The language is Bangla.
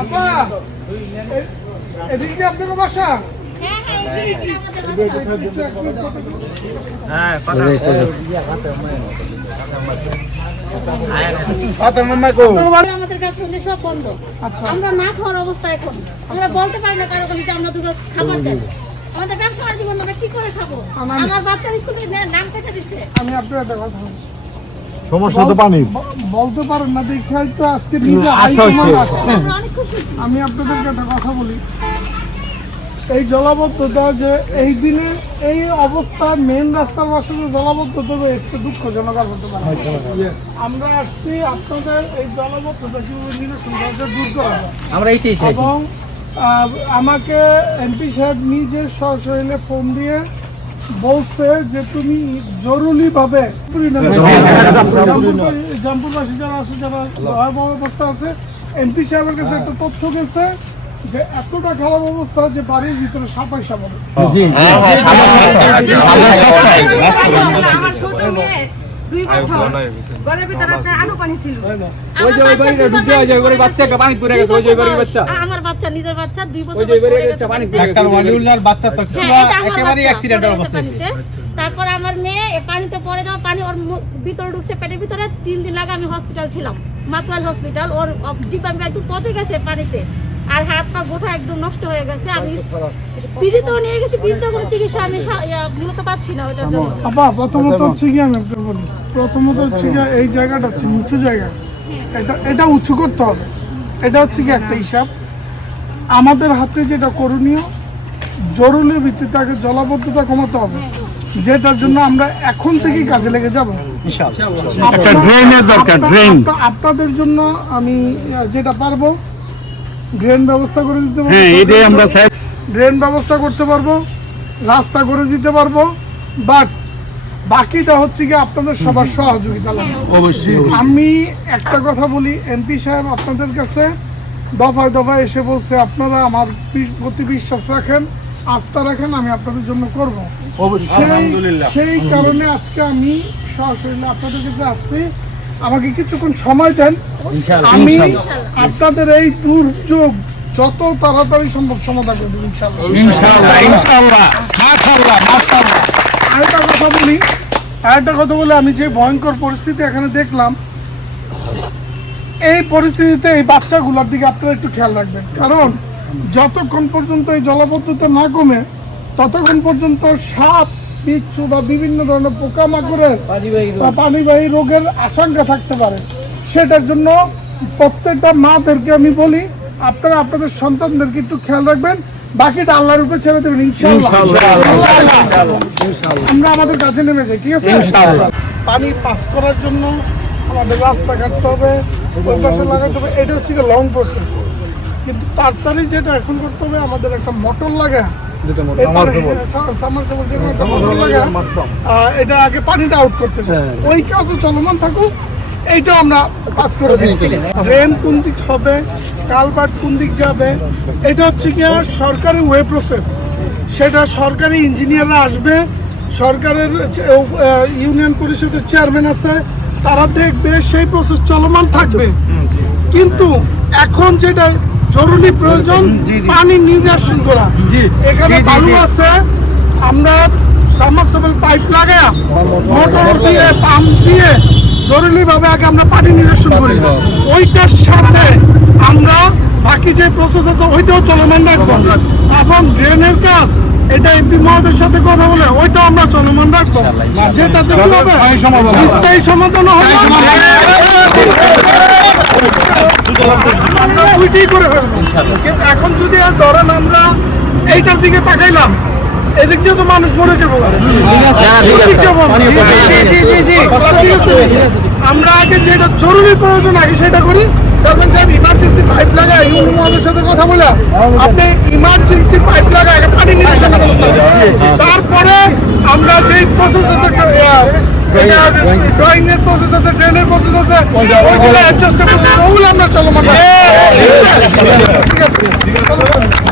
আপা এদিকে কি আপনার বাসা? আমরা না খাওয়ার অবস্থা এখন আমরা বলতে পারি না কারো কাছে আমরা দুটো খাবার দেব আমাদের ব্যবসার জীবন আমরা কি করে খাবো আমার বাচ্চার স্কুলে নাম কেটে দিচ্ছে আমি আপনার একটা কথা সমস্যা তো পানি বলতে পারেন না দেখাই তো আজকে নিজে অনেক খুশি আমি আপনাদেরকে একটা কথা বলি এই জলাবদ্ধতা যে এই দিনে এই অবস্থা মেন রাস্তার পাশে যে জলাবদ্ধতা রয়েছে দুঃখজনক আর হতে পারে আমরা আসছি আপনাদের এই জলাবদ্ধতা কিভাবে নিরসন করা দূর করা আমরা এইটাই চাই এবং আমাকে এমপি সাহেব নিজে সশরীরে ফোন দিয়ে বলছে যে তুমি জরুরিভাবে জামপুরবাসী যারা আছে যারা ভয়াবহ অবস্থা আছে এমপি সাহেবের কাছে একটা তথ্য গেছে যে এতটা খারাপ অবস্থা যে বাড়ির ভিতরে সাপাই সাপাবে আমার বাচ্চা নিজের বাচ্চা 2 বছর তারপর আমার মেয়ে পানিতে পড়ে যাওয়া পানি ওর ভিতরে ঢুকছে পেটের ভিতরে 3 দিন আগে আমি হসপিটাল ছিলাম মাতওয়াল হসপিটাল ওর জিভ আমি একদম পচে গেছে পানিতে আর হাত পা গোটা একদম নষ্ট হয়ে গেছে আমি পিজিতেও নিয়ে গেছি পিজিতে কোনো চিকিৎসা আমি মূলত পাচ্ছি না ওটার জন্য আপা প্রথমত হচ্ছে কি আমি আপনাকে বলি প্রথমত হচ্ছে কি এই জায়গাটা হচ্ছে নিচু জায়গা এটা উঁচু করতে হবে এটা হচ্ছে কি একটা হিসাব আমাদের হাতে যেটা করণীয় জরুরি ভিত্তিতে আগে জলাবদ্ধতা কমাতে হবে যেটার জন্য আমরা এখন থেকেই কাজে লেগে যাব আপনাদের জন্য আমি যেটা পারবো ড্রেন ব্যবস্থা করে দিতে পারবো ড্রেন ব্যবস্থা করতে পারবো রাস্তা করে দিতে পারবো বাট বাকিটা হচ্ছে কি আপনাদের সবার সহযোগিতা লাগবে অবশ্যই আমি একটা কথা বলি এমপি সাহেব আপনাদের কাছে দফায় দফায় এসে বলছে আপনারা আমার প্রতি বিশ্বাস রাখেন আস্থা রাখেন আমি আপনাদের জন্য করব সেই কারণে আজকে আমি সরাসরি আপনাদের কাছে আসছি আমাকে কিছুক্ষণ সময় দেন আমি আপনাদের এই দুর্যোগ যত তাড়াতাড়ি সম্ভব সমাধান করে দেব ইনশাআল্লাহ আরেকটা কথা বলি আমি যে ভয়ঙ্কর পরিস্থিতি এখানে দেখলাম এই পরিস্থিতিতে এই বাচ্চাগুলোর দিকে আপনারা একটু খেয়াল রাখবেন কারণ যতক্ষণ পর্যন্ত এই জলাবদ্ধতা না কমে ততক্ষণ পর্যন্ত সাপ বিচ্ছু বা বিভিন্ন ধরনের পোকামাকড়ের বা পানিবাহী রোগের আশঙ্কা থাকতে পারে সেটার জন্য প্রত্যেকটা মাদেরকে আমি বলি আপনারা আপনাদের সন্তানদেরকে একটু খেয়াল রাখবেন বাকিটা আল্লাহর উপরে ছেড়ে দেবেন ইনশাআল্লাহ আমরা আমাদের কাছে নেমে যাই ঠিক আছে পানি পাস করার জন্য আমাদের রাস্তা কাটতে হবে ওই পাশে লাগাতে হবে এটা হচ্ছে লং প্রসেস কিন্তু তাড়াতাড়ি যেটা এখন করতে হবে আমাদের একটা মোটর লাগা এটা আগে পানিটা আউট করতে হবে ওই কাজও চলমান থাকুক এইটা আমরা পাস করে দিচ্ছি ড্রেন কোন দিক হবে কালভার্ট কোন দিক যাবে এটা হচ্ছে কি সরকারি ওয়ে প্রসেস সেটা সরকারি ইঞ্জিনিয়াররা আসবে সরকারের ইউনিয়ন পরিষদের চেয়ারম্যান আছে তারা দেখবে সেই প্রসেস চলমান থাকবে কিন্তু এখন যেটা জরুরি প্রয়োজন পানি নির্বাসন করা এখানে বালু আছে আমরা সাবমার্সিবল পাইপ লাগায়া মোটর দিয়ে পাম্প দিয়ে জরুরি ভাবে আগে আমরা পানি নির্বাসন করি ওইটার সাথে আমরা বাকি যে প্রসেস আছে ওইটাও চলমান রাখবো এবং ড্রেনের কাজ এটা এমপি মহোদয়ের সাথে কথা বলে ওইটাও আমরা চলমান রাখবো যেটাতে স্থায়ী সমাধান হবে আমরা ওইটাই করে ফেলবো কিন্তু এখন যদি ধরেন আমরা এইটার দিকে তাকাইলাম এদিক দিয়ে তো মানুষ মরে যাবো আমরা আগে যেটা জরুরি প্রয়োজন আগে সেটা করি তখন সাহেব ইমার্জেন্সি পাইপ লাগায় ইউনিয়ন মহোদয়ের সাথে কথা বলে আপনি ইমার্জেন্সি পাইপ লাগায় পানি নির্বাচনের ব্যবস্থা তারপরে আমরা যে প্রসেস আছে ড্রয়িং এর প্রসেস আছে ট্রেনের প্রসেস আছে ওইগুলো অ্যাডজাস্টেবল ওগুলো আমরা চলমান ঠিক আছে